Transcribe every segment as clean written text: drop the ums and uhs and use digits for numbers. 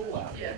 tall out. Yeah.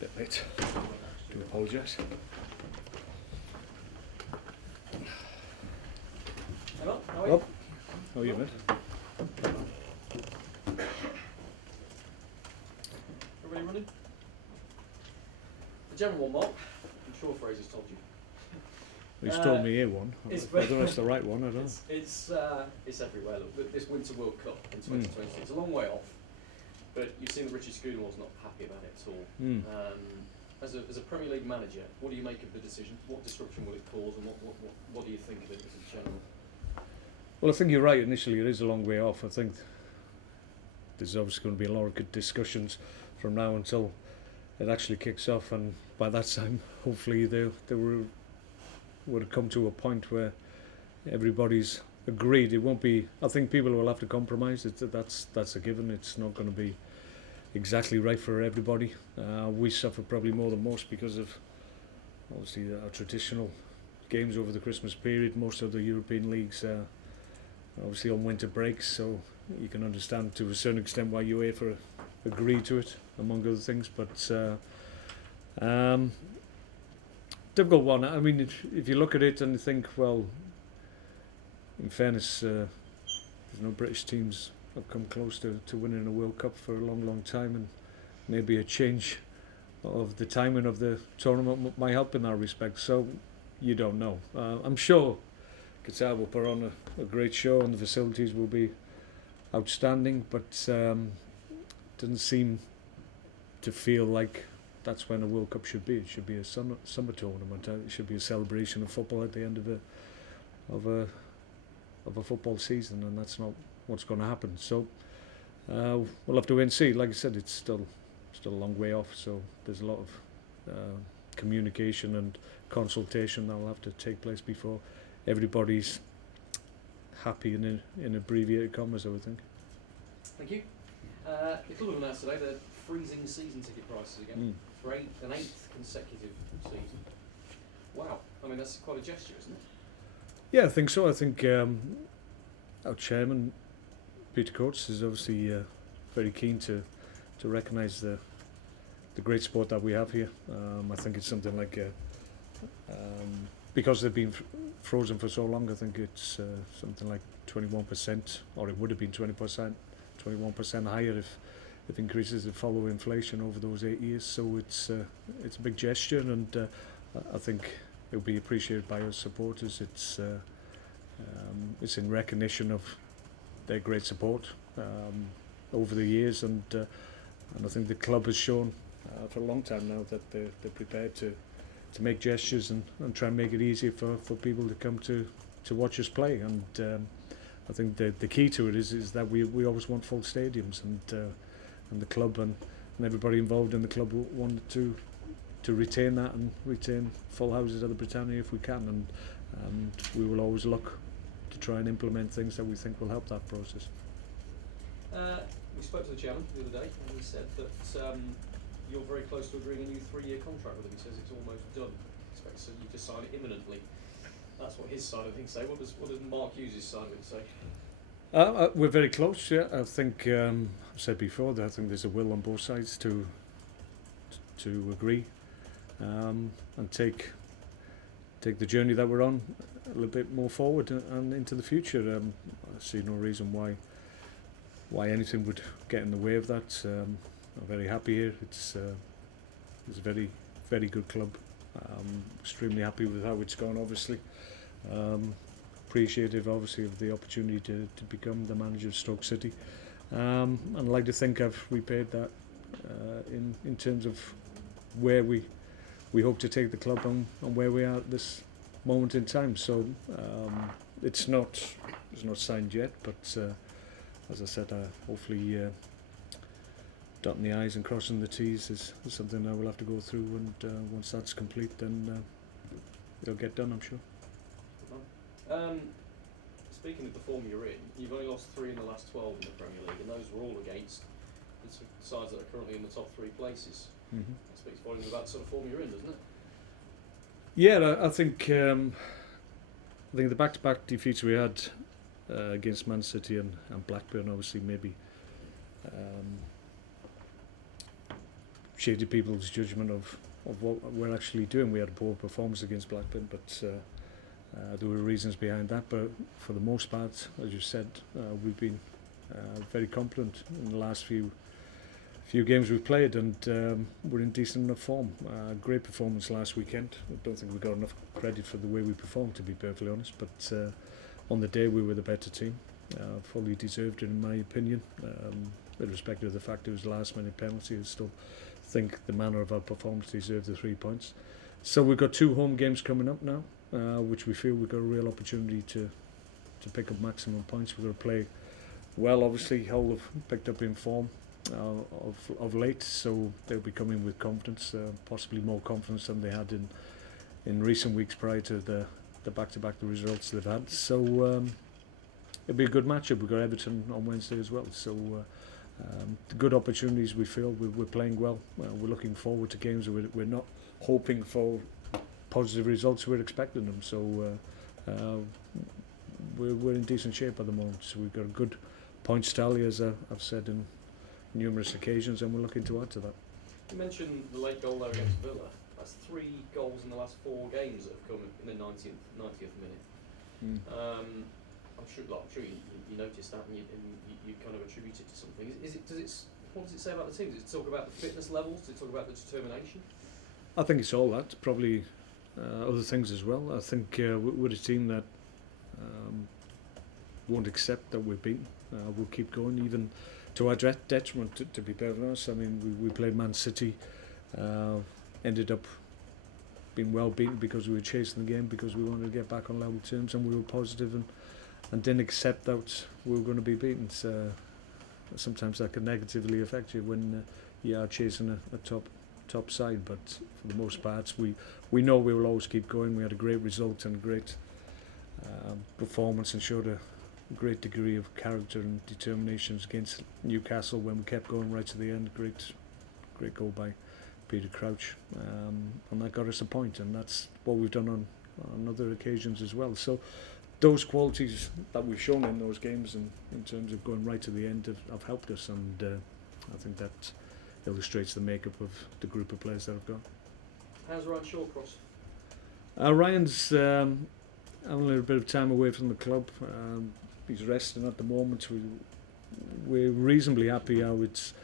Bit late. Do apologise. Hello, how are you? Up. How are you, mate? Everybody running? The general one, Mark. I'm sure Fraser's told you. He's told me A1. it's Whether it's the right one, I don't know. It's everywhere. Look, this Winter World Cup in 2020, it's a long way off, but you've seen that Richard Schoonwell's not happy about it at all. As a Premier League manager, what do you make of the decision? What disruption will it cause, and what do you think of it as a general? Well, I think you're right. Initially, it is a long way off. I think there's obviously going to be a lot of good discussions from now until it actually kicks off, and by that time, hopefully, they would come to a point where everybody's agreed. It won't be. I think people will have to compromise. That's a given. It's not going to be exactly right for everybody. We suffer probably more than most because of obviously our traditional games over the Christmas period. Most of the European leagues are obviously on winter breaks, so you can understand to a certain extent why UEFA agreed to it, among other things. But difficult one. I mean, if you look at it and think, well, in fairness, there's no British teams have come close to winning a World Cup for a long, long time, and maybe a change of the timing of the tournament might help in that respect. So you don't know. I'm sure Qatar will put on a great show, and the facilities will be outstanding, but doesn't seem to feel like that's when a World Cup should be. It should be a summer tournament. It should be a celebration of football at the end of a football season, and that's not what's going to happen. So we'll have to wait and see. Like I said, it's still a long way off. So there's a lot of communication and consultation that will have to take place before everybody's happy in abbreviated commas, I would think. Thank you. The club have announced today they're freezing season ticket prices again for an eighth consecutive season. Wow, I mean that's quite a gesture, isn't it? Yeah, I think so. I think our chairman, Peter Coates, is obviously very keen to recognise the great sport that we have here. I think it's something like because they've been frozen for so long. I think it's something like 21%, or it would have been 21% higher if increases that follow inflation over those 8 years. So it's a big gesture, and I think it will be appreciated by our supporters. It's in recognition of their great support over the years, and I think the club has shown for a long time now that they're prepared to make gestures and try and make it easier for people to come to watch us play. And I think the key to it is that we always want full stadiums, and the club and everybody involved in the club wanted to retain that and retain full houses at the Britannia if we can, and we will always look to try and implement things that we think will help that process. We spoke to the chairman the other day, and he said that you're very close to agreeing a new 3-year contract with him. He says it's almost done. Expects that you to sign it imminently. That's what his side of things say. What does Mark Hughes' side of it say? We're very close. Yeah, I think I've said before that I think there's a will on both sides to agree and take the journey that we're on a little bit more forward and into the future. I see no reason why anything would get in the way of that. I'm very happy here. It's a very, very good club. Extremely happy with how it's gone, obviously. Appreciative, obviously, of the opportunity to become the manager of Stoke City. And I'd like to think I've repaid that in terms of where we hope to take the club and where we are at this moment in time. So it's not signed yet, but as I said, hopefully dotting the I's and crossing the T's is something I will have to go through, and once that's complete, then it'll get done, I'm sure. Speaking of the form you're in, you've only lost 3 in the last 12 in the Premier League, and those were all against the sides that are currently in the top 3 places. That speaks volumes about the sort of form you're in, doesn't it? Yeah, I think the back-to-back defeats we had against Man City and Blackburn, obviously maybe shaded people's judgment of what we're actually doing. We had a poor performance against Blackburn, but there were reasons behind that. But for the most part, as you said, we've been very competent in the last few games we've played, and we're in decent enough form. Great performance last weekend. I don't think we got enough credit for the way we performed, to be perfectly honest, but on the day we were the better team. Fully deserved it, in my opinion, with respect to the fact it was a last minute penalty. I still think the manner of our performance deserved the 3 points. So we've got 2 home games coming up now, which we feel we've got a real opportunity to pick up maximum points. We're going to play well. Obviously, Hull have picked up in form of late, so they'll be coming with confidence, possibly more confidence than they had in recent weeks prior to the back-to-back results they've had. So it'll be a good matchup. We've got Everton on Wednesday as well, so good opportunities. We feel we're playing well. We're looking forward to games. We're not hoping for positive results, we're expecting them, so we're in decent shape at the moment. So we've got a good points tally, as I've said in numerous occasions, and we're looking to add to that. You mentioned the late goal there against Villa. That's 3 goals in the last 4 games that have come in the 90th minute. I'm sure you noticed that, and you kind of attribute it to something. What does it say about the team? Does it talk about the fitness levels? Does it talk about the determination? I think it's all that, probably other things as well. I think we're a team that won't accept that we're beaten. We'll keep going, even to our detriment, to be perfectly honest. I mean, we played Man City, ended up being well beaten because we were chasing the game, because we wanted to get back on level terms, and we were positive and didn't accept that we were going to be beaten. So sometimes that can negatively affect you when you are chasing a top side, but for the most part we know we will always keep going. We had a great result and a great performance, and showed a great degree of character and determination against Newcastle when we kept going right to the end. Great goal by Peter Crouch, and that got us a point, and that's what we've done on other occasions as well. So those qualities that we've shown in those games, and in terms of going right to the end, have helped us, and I think that illustrates the makeup of the group of players that have got. How's Ryan Shawcross? Ryan's having a little bit of time away from the club. He's resting at the moment. We're reasonably happy how it's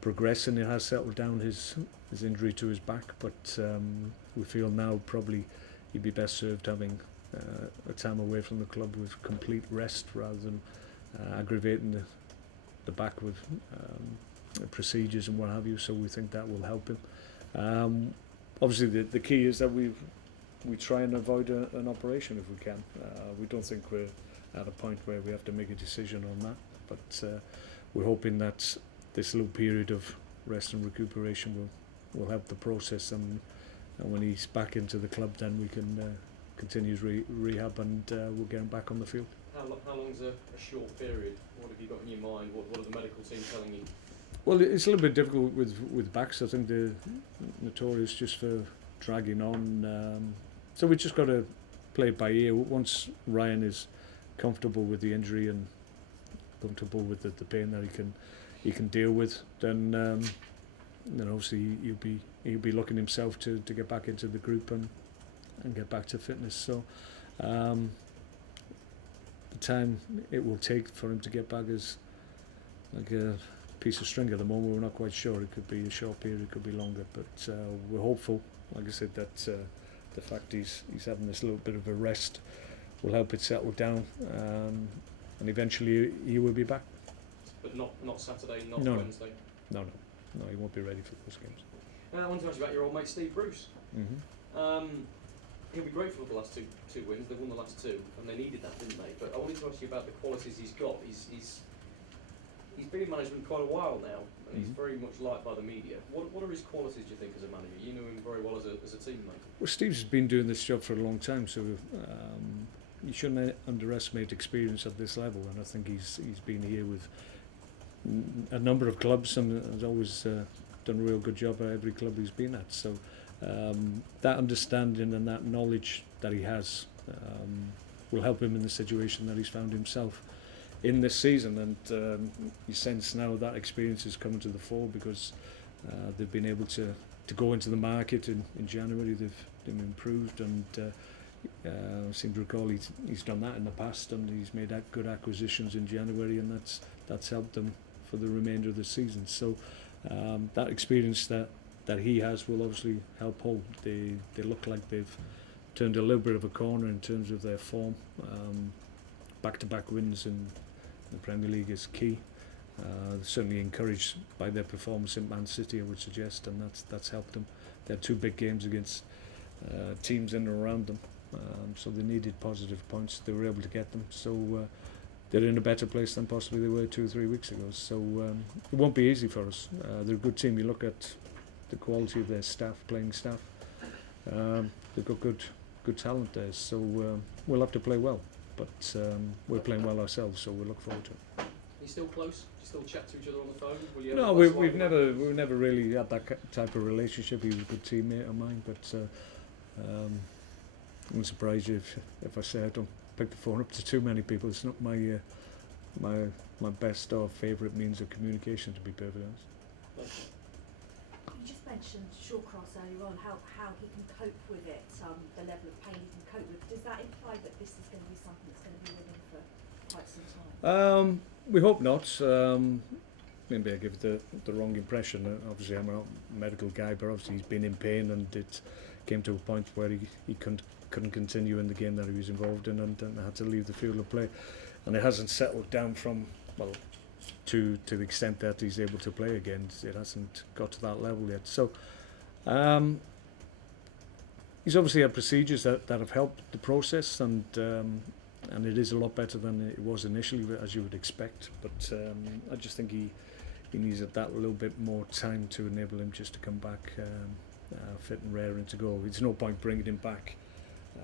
progressing. It has settled down, his injury to his back, but we feel now probably he'd be best served having a time away from the club with complete rest, rather than aggravating the back with procedures and what have you. So we think that will help him. Obviously the key is that we try and avoid an operation if we can. We don't think we're at a point where we have to make a decision on that, but we're hoping that this little period of rest and recuperation will help the process, and when he's back into the club, then we can continue his rehab, and we'll get him back on the field. How long's a short period? What have you got in your mind? What are the medical team telling you? Well, it's a little bit difficult with backs. I think they're notorious just for dragging on. So we just got to play it by ear. Once Ryan is comfortable with the injury and comfortable with the pain that he can deal with, then obviously he'll be looking himself to get back into the group and get back to fitness. So the time it will take for him to get back is like a piece of string at the moment. We're not quite sure. It could be a short period, it could be longer, but we're hopeful, like I said, that the fact he's having this little bit of a rest will help it settle down, and eventually he will be back. But not Saturday, not No. Wednesday? No, he won't be ready for those games. I wanted to ask you about your old mate Steve Bruce. He'll be grateful for the last two wins. They won the last 2, and they needed that, didn't they? But I wanted to ask you about the qualities he's got. He's been in management quite a while now, and he's very much liked by the media. What are his qualities, do you think, as a manager? You know him very well as a teammate. Well, Steve's been doing this job for a long time, so you shouldn't underestimate experience at this level, and I think he's been here with a number of clubs and has always done a real good job at every club he's been at. So that understanding and that knowledge that he has will help him in the situation that he's found himself in this season. And you sense now that experience is coming to the fore because they've been able to go into the market in January. They've improved, and I seem to recall he's done that in the past, and he's made good acquisitions in January, and that's helped them for the remainder of the season. So that experience that he has will obviously help Hull. They look like they've turned a little bit of a corner in terms of their form. Back-to-back wins in the Premier League is key. Certainly encouraged by their performance in Man City, I would suggest, and that's helped them. They had 2 big games against teams in and around them, so they needed positive points. They were able to get them, so they're in a better place than possibly they were 2 or 3 weeks ago. So it won't be easy for us. They're a good team. You look at the quality of their staff, playing staff. They've got good talent there, so we'll have to play well. But we're playing well ourselves, so we'll look forward to it. Are you still close? Do you still chat to each other on the phone? Will you No, we've never really had that type of relationship. He was a good teammate of mine, but I wouldn't surprise you if I say I don't pick the phone up to too many people. It's not my best or favourite means of communication, to be perfectly honest. You just mentioned Shawcross earlier on, how he can cope with it, the level of pain he can cope with. Does that imply that this is going to be something that's going to be with him for quite some time? We hope not. Maybe I give the wrong impression. Obviously, I'm not a medical guy, but obviously he's been in pain, and it came to a point where he couldn't continue in the game that he was involved in, and had to leave the field of play. And it hasn't settled down from, well, to the extent that he's able to play again. It hasn't got to that level yet. So he's obviously had procedures that have helped the process, and it is a lot better than it was initially, as you would expect. But I just think he needs that little bit more time to enable him just to come back fit and raring to go. There's no point bringing him back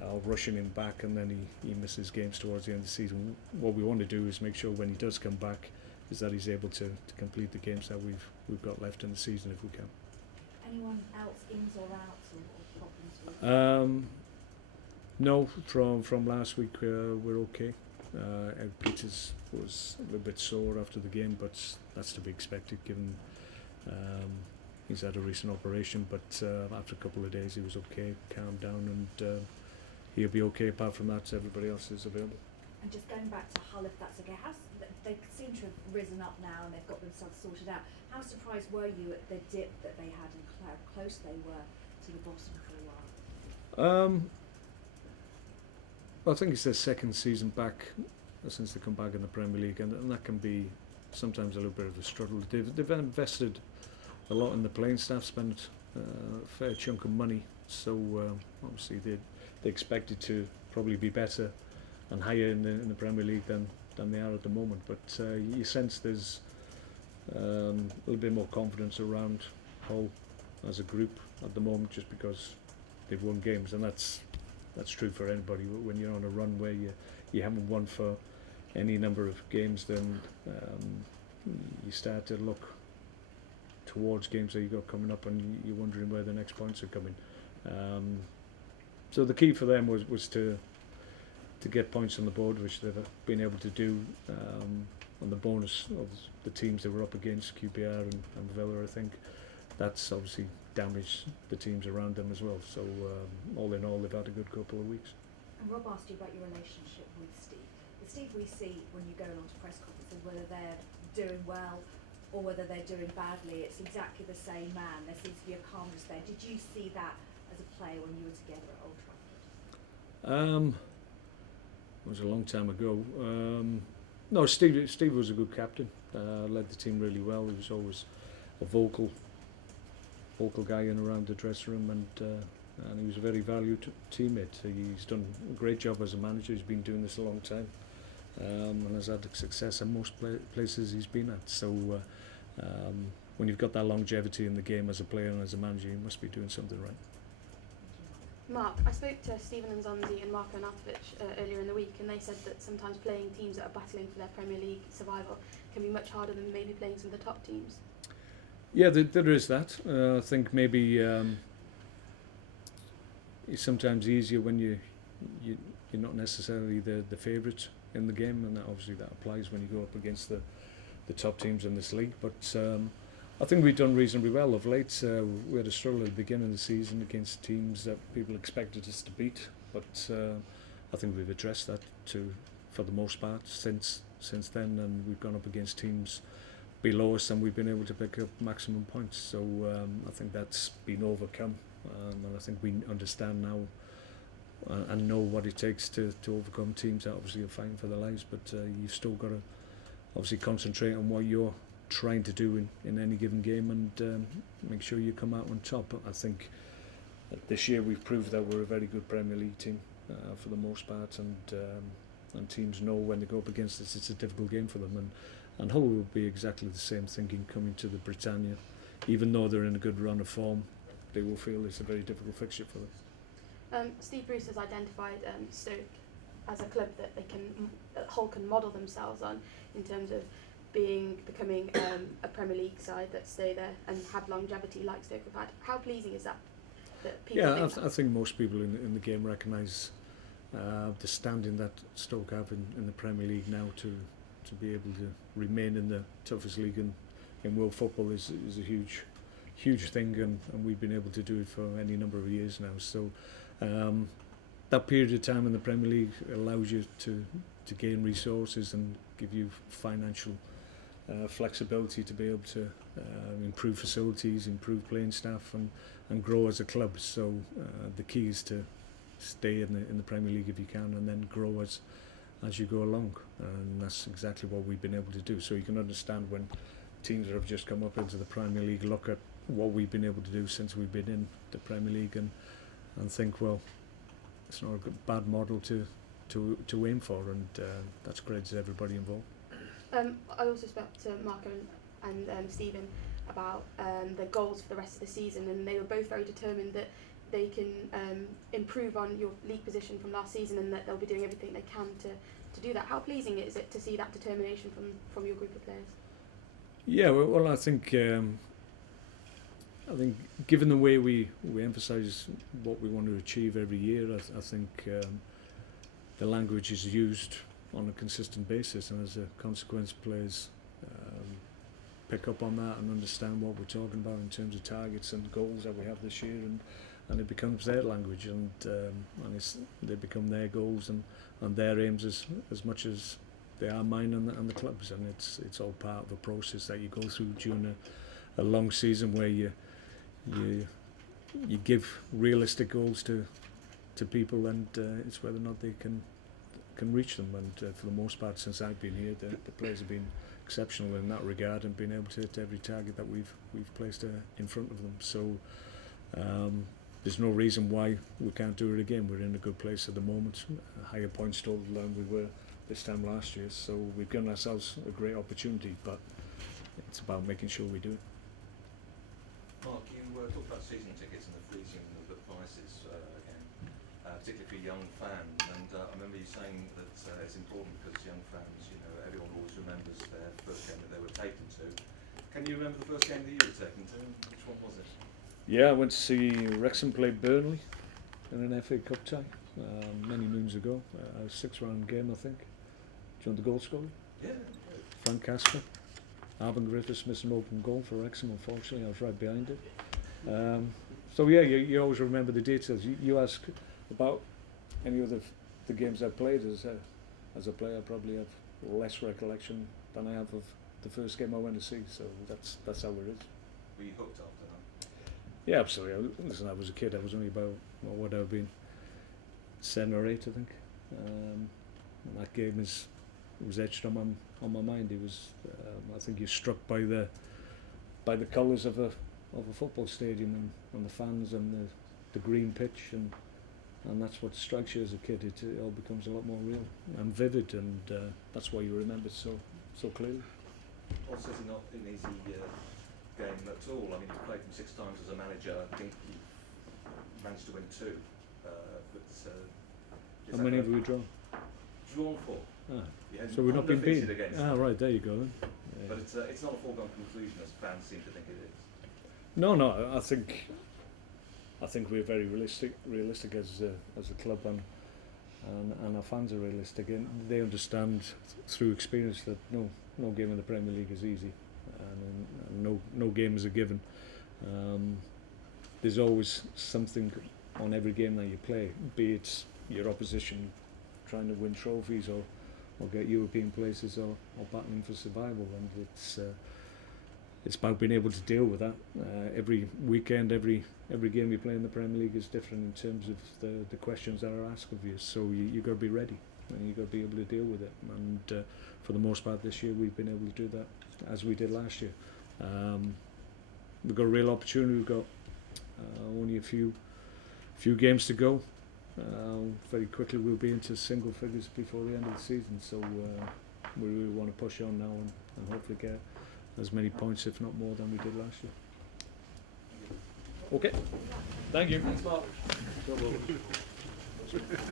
or rushing him back, and then he misses games towards the end of the season. What we want to do is make sure when he does come back is that he's able to complete the games that we've got left in the season if we can. Anyone else ins or outs or problems with? No, from last week we're okay. Peters was a little bit sore after the game, but that's to be expected given he's had a recent operation. But after a couple of days he was okay, calmed down, and he'll be okay. Apart from that, everybody else is available. And just going back to Hull, if that's okay, they seem to have risen up now and they've got themselves sorted out. How surprised were you at the dip that they had and how close they were to the bottom for a while? I think it's their second season back since they come back in the Premier League, and that can be sometimes a little bit of a struggle. They've invested a lot in the playing staff, spent a fair chunk of money, so obviously they expected to probably be better and higher in the Premier League than they are at the moment. But you sense there's a little bit more confidence around Hull as a group at the moment, just because they've won games, and that's true for anybody. When you're on a run where you haven't won for any number of games, then you start to look towards games that you've got coming up, and you're wondering where the next points are coming. So the key for them was to get points on the board, which they've been able to do on the bonus of the teams they were up against, QPR and Villa. I think that's obviously damaged the teams around them as well. So all in all, they've had a good couple of weeks. And Rob asked you about your relationship with Steve. The Steve we see when you go along to press conferences, whether they're doing well or whether they're doing badly, it's exactly the same man. There seems to be a calmness there. Did you see that as a player when you were together at Old Trafford? It was a long time ago. No, Steve was a good captain. Led the team really well. He was always a vocal guy in around the dressing room, and he was a very valued teammate. He's done a great job as a manager. He's been doing this a long time, and has had success in most places he's been at. So when you've got that longevity in the game as a player and as a manager, you must be doing something right. Mark, I spoke to Stephen Nzonzi and Marko Arnautovic earlier in the week, and they said that sometimes playing teams that are battling for their Premier League survival can be much harder than maybe playing some of the top teams. Yeah, there is that. I think maybe it's sometimes easier when you you're not necessarily the favourite in the game, and obviously that applies when you go up against the top teams in this league. But I think we've done reasonably well of late. We had a struggle at the beginning of the season against teams that people expected us to beat, but I think we've addressed that for the most part since then, and we've gone up against teams below us and we've been able to pick up maximum points. So I think that's been overcome, and I think we understand now and know what it takes to overcome teams that obviously are fighting for their lives, but you've still got to obviously concentrate on what you're trying to do in any given game, and make sure you come out on top. I think this year we've proved that we're a very good Premier League team for the most part, and teams know when they go up against us it's a difficult game for them, and Hull will be exactly the same thinking coming to the Britannia. Even though they're in a good run of form, they will feel it's a very difficult fixture for them. Steve Bruce has identified Stoke as a club that Hull can model themselves on in terms of becoming a Premier League side that stay there and have longevity like Stoke have had. How pleasing is that people think I think most people in the game recognise the standing that Stoke have in the Premier League now to be able to remain in the toughest league in world football is a huge thing, and we've been able to do it for any number of years now. So that period of time in the Premier League allows you to gain resources and give you financial flexibility to be able to improve facilities, improve playing staff, and grow as a club. So the key is to stay in the Premier League if you can, and then grow as you go along, and that's exactly what we've been able to do. So you can understand when teams that have just come up into the Premier League look at what we've been able to do since we've been in the Premier League and think, well, it's not a bad model to aim for, and that's great to everybody involved. I also spoke to Mark and Stephen about the goals for the rest of the season, and they were both very determined that they can improve on your league position from last season, and that they'll be doing everything they can to do that. How pleasing is it to see that determination from your group of players? Yeah, well, I think given the way we emphasise what we want to achieve every year, I think the language is used on a consistent basis, and as a consequence players pick up on that and understand what we're talking about in terms of targets and goals that we have this year, and it becomes their language, and they become their goals and their aims as much as they are mine and the clubs, and it's all part of a process that you go through during a long season where you give realistic goals to people, and it's whether or not they can reach them. And for the most part, since I've been here, the players have been exceptional in that regard and been able to hit every target that we've placed in front of them. So there's no reason why we can't do it again. We're in a good place at the moment, a higher points total than we were this time last year. So we've given ourselves a great opportunity, but it's about making sure we do it. Mark, you talked about season tickets and the freezing of the prices again, particularly for young fans. And I remember you saying that it's important because young fans, everyone always remembers their first game that they were taken to. Can you remember the first game that you were taken to? Which one was it? Yeah, I went to see Wrexham play Burnley in an FA Cup tie many moons ago. A 6-round game, I think. Do you want the goal scorer? Yeah. Frank Casper. Arvin Griffiths missed an open goal for Wrexham, unfortunately. I was right behind it. So yeah, you always remember the details. You ask about any of the games I've played as a player, I probably have less recollection than I have of the first game I went to see. So that's how it is. Were you hooked after that? Yeah, absolutely. Listen, I was a kid. I was only about, what would I have been, 7 or 8, I think. And that game was etched on my mind. It was, I think you're struck by the colours of a football stadium and the fans and the green pitch, and that's what strikes you as a kid. It all becomes a lot more real and vivid, and that's why you remember it so clearly. Also, it's not an easy game at all. I mean, you've played them 6 times as a manager. I think you managed to win 2. How many have we drawn? Drawn 4. So we've not been beaten against them. Right, there you go then. Yeah. But it's not a foregone conclusion as fans seem to think it is. No, I think we're very realistic as a club, and our fans are realistic, and they understand through experience that no game in the Premier League is easy, and no game is a given. There's always something on every game that you play, be it your opposition trying to win trophies or get European places or battling for survival, and it's about being able to deal with that. Every weekend, every game you play in the Premier League is different in terms of the questions that are asked of you, so you've got to be ready and you've got to be able to deal with it, and for the most part this year we've been able to do that as we did last year. We've got a real opportunity. We've got only a few games to go. Very quickly we'll be into single figures before the end of the season, so we really want to push on now and hopefully get as many points, if not more, than we did last year. Okay, thank you. Thanks, Mark.